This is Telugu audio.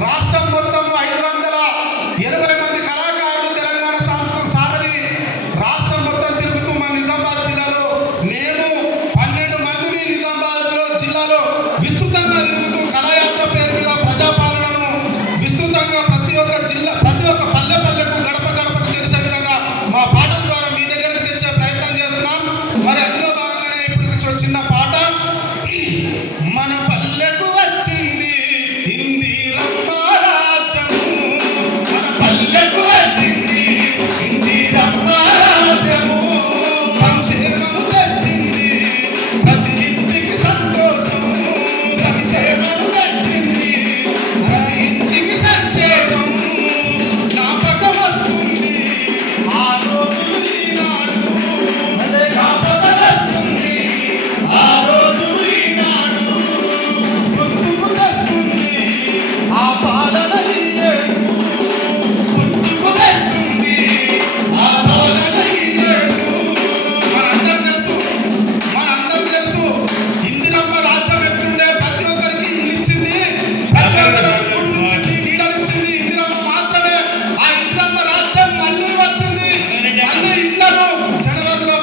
రాష్ట్రం మొత్తం ఐదు వందల ఎనభై మంది కళాకారులు తెలంగాణ సంస్కృతి సారథి రాష్ట్రం మొత్తం తిరుగుతూ మన నిజామాబాద్ జిల్లాలో నేను పన్నెండు మందిని నిజామాబాద్ జిల్లాలో విస్తృతంగా తిరుగుతూ కళాయాత్ర పేరు మీద ప్రజాపాలనను విస్తృతంగా ప్రతి ఒక్క జిల్లా ప్రతి ఒక్క పల్లె పల్లెకు గడప గడపకు తెలిసే విధంగా మా పాటల ద్వారా మీ దగ్గరికి తెచ్చే ప్రయత్నం చేస్తున్నాం. మరి అందులో భాగంగానే ఇప్పుడు చిన్న ఆనాడు జనవరిలో